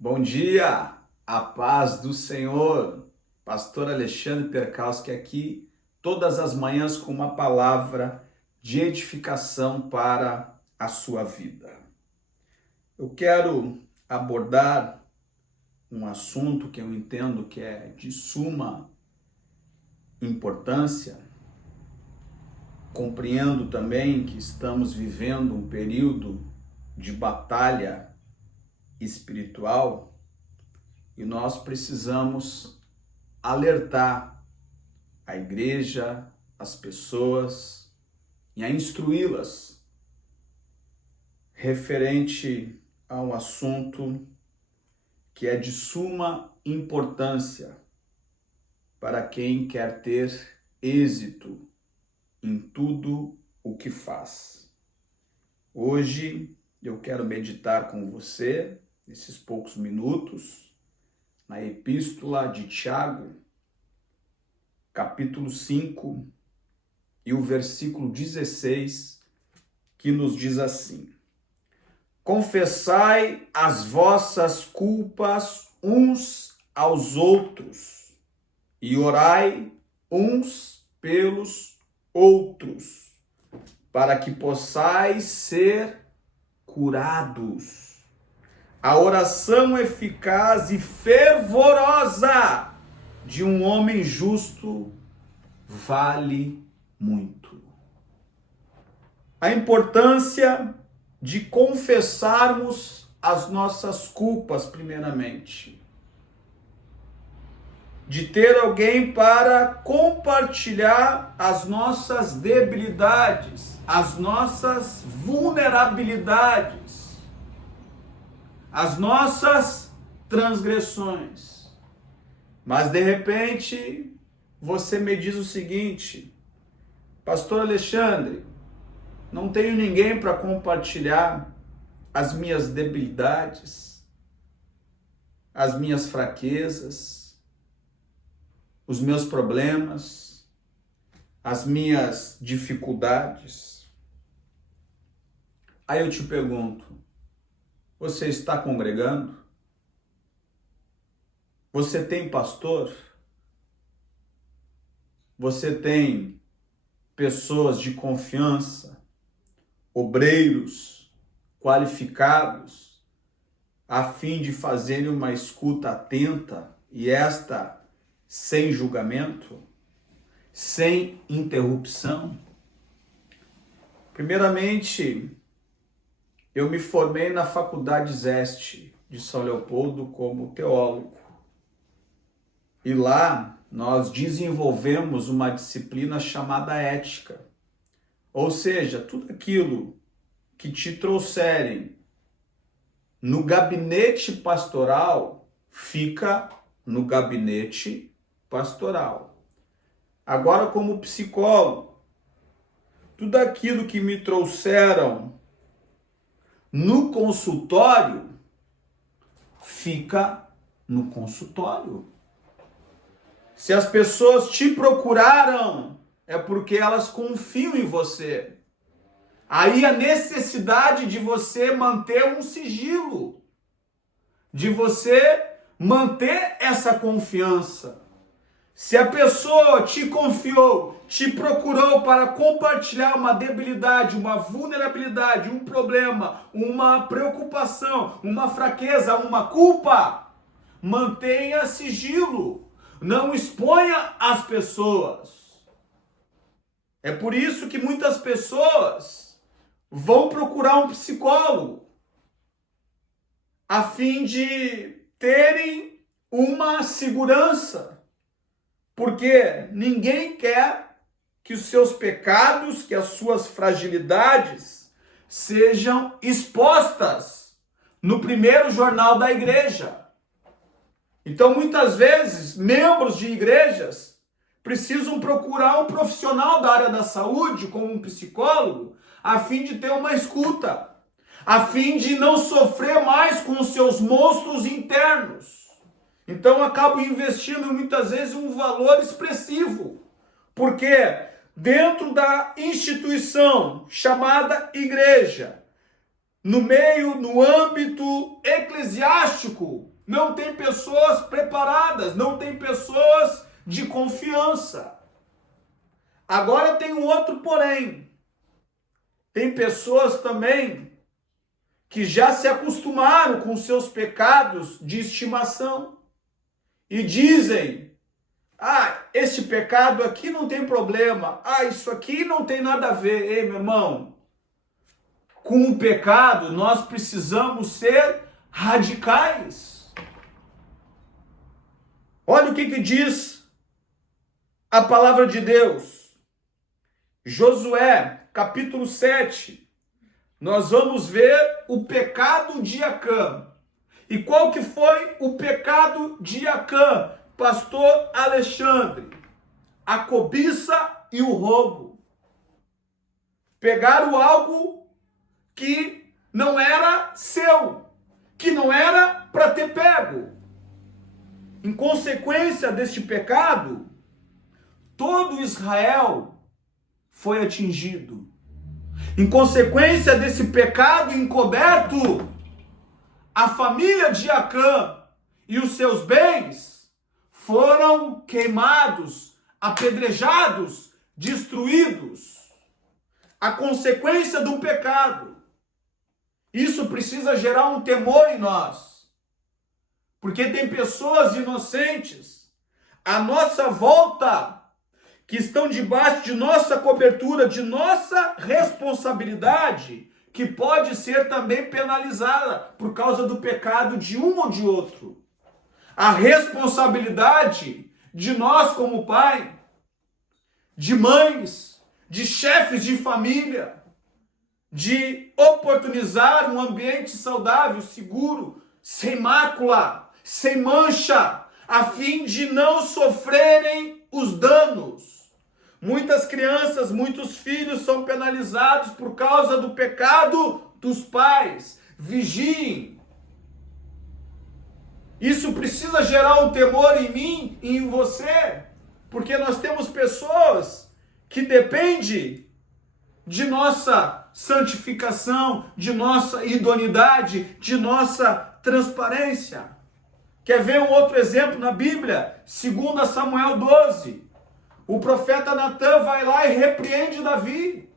Bom dia, a paz do Senhor. Pastor Alexandre Perkauski aqui, todas as manhãs com uma palavra de edificação para a sua vida. Eu quero abordar um assunto que eu entendo que é de suma importância. Compreendo também que estamos vivendo um período de batalha espiritual e nós precisamos alertar a igreja, as pessoas e a instruí-las referente a um assunto que é de suma importância para quem quer ter êxito em tudo o que faz. Hoje eu quero meditar com você, nesses poucos minutos, na Epístola de Tiago, capítulo 5, e o versículo 16, que nos diz assim: Confessai as vossas culpas uns aos outros, e orai uns pelos outros, para que possais ser curados. A oração eficaz e fervorosa de um homem justo vale muito. A importância de confessarmos as nossas culpas, primeiramente. De ter alguém para compartilhar as nossas debilidades, as nossas vulnerabilidades, as nossas transgressões. Mas de repente, você me diz o seguinte: Pastor Alexandre, não tenho ninguém para compartilhar as minhas debilidades, as minhas fraquezas, os meus problemas, as minhas dificuldades. Aí eu te pergunto, você está congregando? Você tem pastor? Você tem pessoas de confiança, obreiros qualificados, a fim de fazerem uma escuta atenta e esta sem julgamento, sem interrupção? Primeiramente, eu me formei na Faculdade Zeste de São Leopoldo como teólogo. E lá nós desenvolvemos uma disciplina chamada ética. Ou seja, tudo aquilo que te trouxerem no gabinete pastoral, fica no gabinete pastoral. Agora, como psicólogo, tudo aquilo que me trouxeram no consultório, fica no consultório. Se as pessoas te procuraram, é porque elas confiam em você. Aí a necessidade de você manter um sigilo, de você manter essa confiança. Se a pessoa te confiou, te procurou para compartilhar uma debilidade, uma vulnerabilidade, um problema, uma preocupação, uma fraqueza, uma culpa, mantenha sigilo. Não exponha as pessoas. É por isso que muitas pessoas vão procurar um psicólogo a fim de terem uma segurança. Porque ninguém quer que os seus pecados, que as suas fragilidades sejam expostas no primeiro jornal da igreja. Então, muitas vezes, membros de igrejas precisam procurar um profissional da área da saúde, como um psicólogo, a fim de ter uma escuta, a fim de não sofrer mais com os seus monstros internos. Então, acabo investindo muitas vezes um valor expressivo, porque dentro da instituição chamada igreja, no âmbito eclesiástico, não tem pessoas preparadas, não tem pessoas de confiança. Agora tem um outro porém. Tem pessoas também que já se acostumaram com seus pecados de estimação e dizem: ah, este pecado aqui não tem problema, ah, isso aqui não tem nada a ver. Ei, meu irmão, com o pecado nós precisamos ser radicais. Olha o que diz a palavra de Deus. Josué, capítulo 7. Nós vamos ver o pecado de Acã. E qual que foi o pecado de Acã, pastor Alexandre? A cobiça e o roubo. Pegaram algo que não era seu, que não era para ter pego. Em consequência deste pecado, todo Israel foi atingido. Em consequência desse pecado encoberto, a família de Acã e os seus bens foram queimados, apedrejados, destruídos. A consequência do pecado. Isso precisa gerar um temor em nós. Porque tem pessoas inocentes à nossa volta que estão debaixo de nossa cobertura, de nossa responsabilidade, que pode ser também penalizada por causa do pecado de um ou de outro. A responsabilidade de nós como pai, de mães, de chefes de família, de oportunizar um ambiente saudável, seguro, sem mácula, sem mancha, a fim de não sofrerem os danos. Muitas crianças, muitos filhos são penalizados por causa do pecado dos pais. Vigiem. Isso precisa gerar um temor em mim e em você, porque nós temos pessoas que dependem de nossa santificação, de nossa idoneidade, de nossa transparência. Quer ver um outro exemplo na Bíblia? 2 Samuel 12. O profeta Natã vai lá e repreende Davi.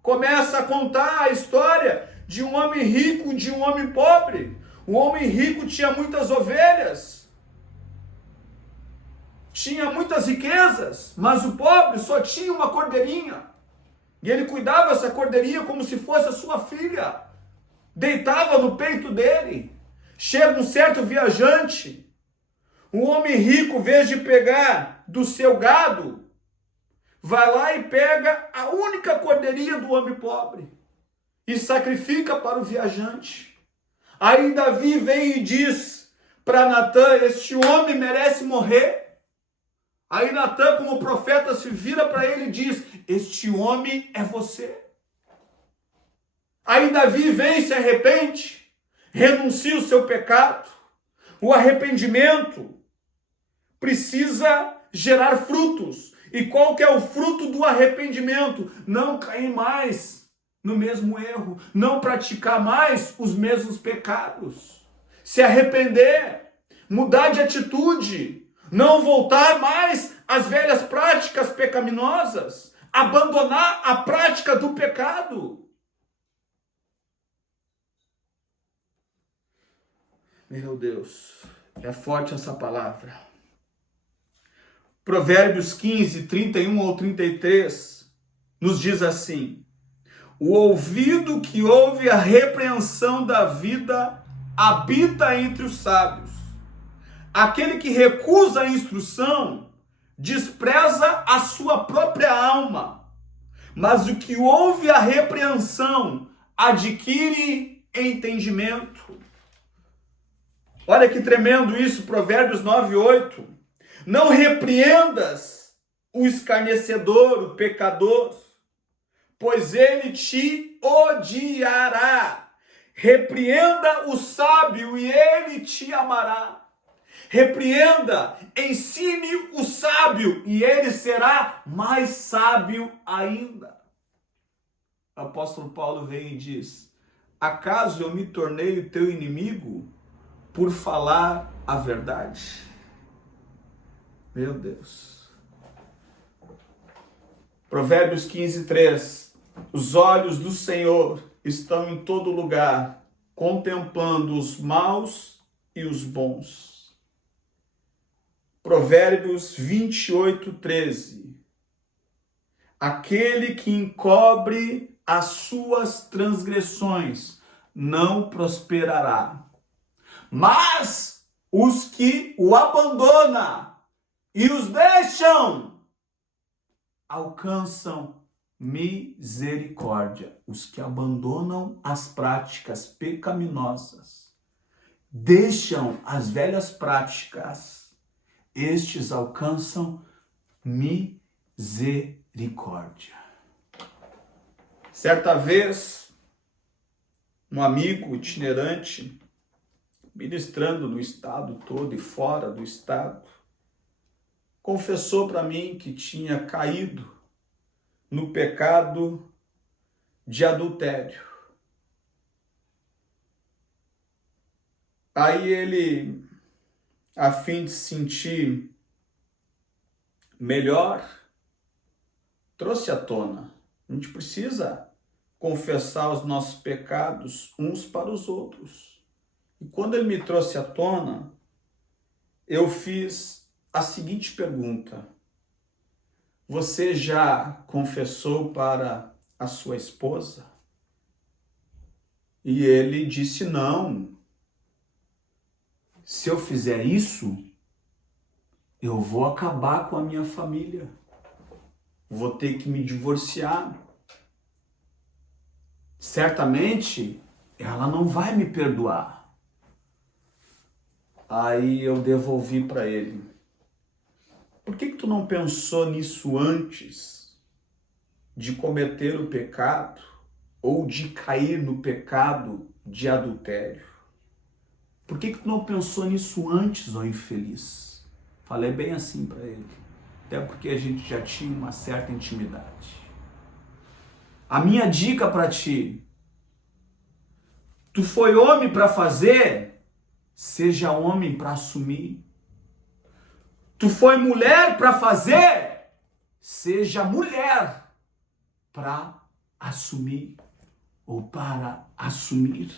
Começa a contar a história de um homem rico e de um homem pobre. O homem rico tinha muitas ovelhas, tinha muitas riquezas, mas o pobre só tinha uma cordeirinha. E ele cuidava dessa cordeirinha como se fosse a sua filha. Deitava no peito dele. Chega um certo viajante. Um homem rico, em vez de pegar do seu gado, vai lá e pega a única cordeirinha do homem pobre e sacrifica para o viajante. Aí Davi vem e diz para Natã: este homem merece morrer. Aí Natã, como profeta, se vira para ele e diz: este homem é você. Aí Davi vem e se arrepende, renuncia o seu pecado. O arrependimento precisa gerar frutos. E qual que é o fruto do arrependimento? Não cair mais no mesmo erro, não praticar mais os mesmos pecados. Se arrepender, mudar de atitude, não voltar mais às velhas práticas pecaminosas, abandonar a prática do pecado. Meu Deus, é forte essa palavra. Provérbios 15, 31 ao 33, nos diz assim: o ouvido que ouve a repreensão da vida habita entre os sábios. Aquele que recusa a instrução despreza a sua própria alma, mas o que ouve a repreensão adquire entendimento. Olha que tremendo isso, Provérbios 9, 8. Não repreendas o escarnecedor, o pecador, pois ele te odiará. Repreenda o sábio e ele te amará. Repreenda, ensine o sábio e ele será mais sábio ainda. O apóstolo Paulo vem e diz: acaso eu me tornei o teu inimigo por falar a verdade? Meu Deus. Provérbios 15:3. Os olhos do Senhor estão em todo lugar, contemplando os maus e os bons. Provérbios 28:13. Aquele que encobre as suas transgressões não prosperará, mas os que o abandonam e os deixam alcançam misericórdia. Os que abandonam as práticas pecaminosas, deixam as velhas práticas, estes alcançam misericórdia. Certa vez, um amigo itinerante, ministrando no estado todo e fora do estado, confessou para mim que tinha caído no pecado de adultério. Aí ele, a fim de se sentir melhor, trouxe à tona. A gente precisa confessar os nossos pecados uns para os outros. E quando ele me trouxe à tona, eu fiz a seguinte pergunta: você já confessou para a sua esposa? E ele disse não. Se eu fizer isso, eu vou acabar com a minha família. Vou ter que me divorciar. Certamente, ela não vai me perdoar. Aí eu devolvi para ele: por que tu não pensou nisso antes de cometer o pecado ou de cair no pecado de adultério? Por que tu não pensou nisso antes, ó infeliz? Falei bem assim para ele, até porque a gente já tinha uma certa intimidade. A minha dica para ti: tu foi homem para fazer, seja homem para assumir. Tu foi mulher para fazer, seja mulher para assumir ou para assumir.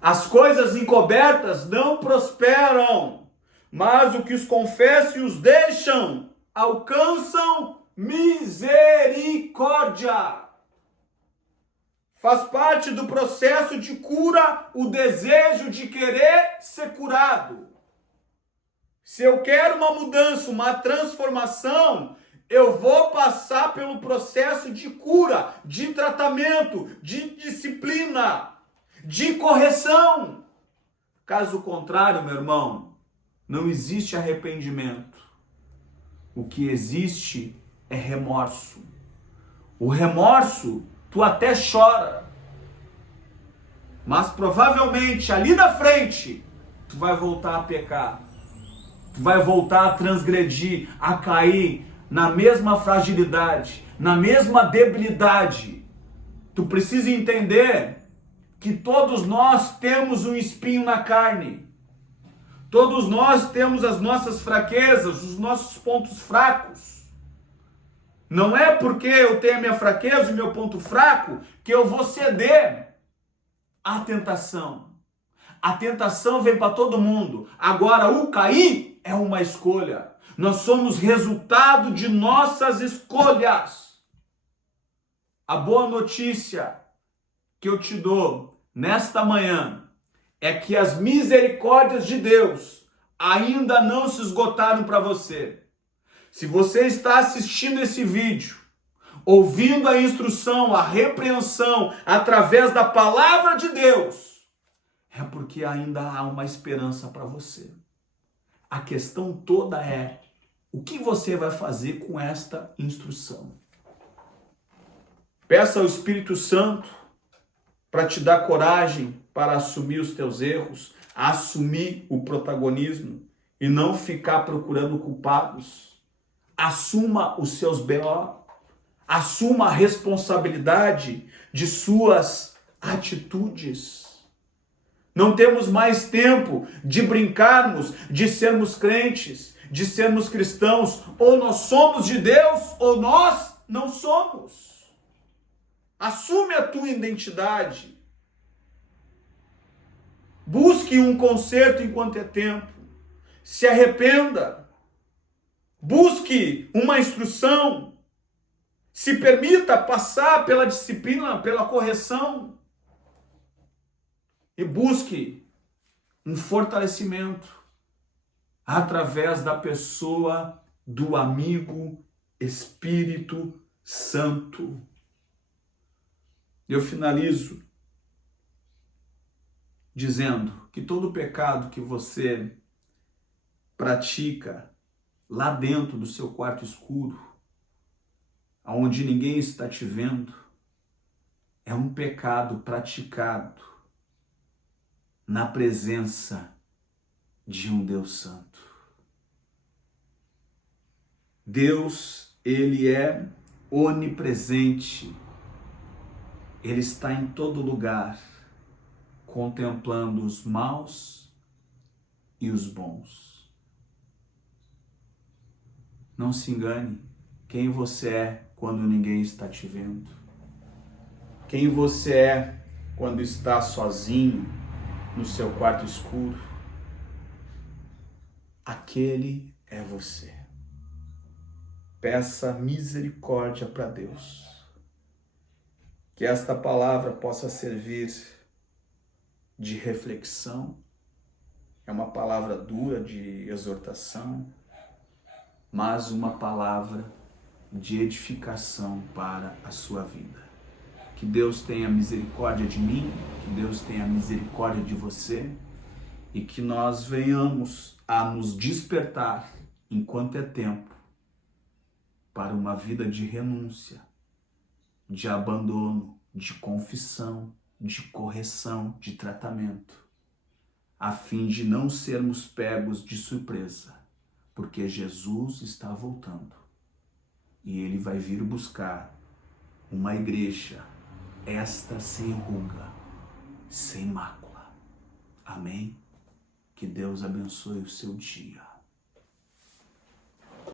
As coisas encobertas não prosperam, mas o que os confessam e os deixam alcançam misericórdia. Faz parte do processo de cura o desejo de querer ser curado. Se eu quero uma mudança, uma transformação, eu vou passar pelo processo de cura, de tratamento, de disciplina, de correção. Caso contrário, meu irmão, não existe arrependimento. O que existe é remorso. O remorso, tu até chora, mas provavelmente ali na frente, tu vai voltar a pecar. Tu vai voltar a transgredir, a cair na mesma fragilidade, na mesma debilidade. Tu precisa entender que todos nós temos um espinho na carne. Todos nós temos as nossas fraquezas, os nossos pontos fracos. Não é porque eu tenho a minha fraqueza e o meu ponto fraco que eu vou ceder à tentação. A tentação vem para todo mundo. Agora, o cair é uma escolha. Nós somos resultado de nossas escolhas. A boa notícia que eu te dou nesta manhã é que as misericórdias de Deus ainda não se esgotaram para você. Se você está assistindo esse vídeo, ouvindo a instrução, a repreensão através da palavra de Deus, é porque ainda há uma esperança para você. A questão toda é: o que você vai fazer com esta instrução? Peça ao Espírito Santo para te dar coragem para assumir os teus erros, assumir o protagonismo e não ficar procurando culpados. Assuma os seus BO, assuma a responsabilidade de suas atitudes. Não temos mais tempo de brincarmos, de sermos crentes, de sermos cristãos. Ou nós somos de Deus, ou nós não somos. Assume a tua identidade. Busque um conserto enquanto é tempo. Se arrependa. Busque uma instrução. Se permita passar pela disciplina, pela correção. E busque um fortalecimento através da pessoa do amigo Espírito Santo. Eu finalizo dizendo que todo pecado que você pratica lá dentro do seu quarto escuro, onde ninguém está te vendo, é um pecado praticado na presença de um Deus Santo. Deus, ele é onipresente. Ele está em todo lugar, contemplando os maus e os bons. Não se engane quem você é quando ninguém está te vendo. Quem você é quando está sozinho no seu quarto escuro. Aquele é você. Peça misericórdia para Deus. Que esta palavra possa servir de reflexão. É uma palavra dura de exortação, mas uma palavra de edificação para a sua vida. Que Deus tenha misericórdia de mim, que Deus tenha misericórdia de você e que nós venhamos a nos despertar enquanto é tempo para uma vida de renúncia, de abandono, de confissão, de correção, de tratamento, a fim de não sermos pegos de surpresa, porque Jesus está voltando e ele vai vir buscar uma igreja, esta sem ruga, sem mácula. Amém? Que Deus abençoe o seu dia.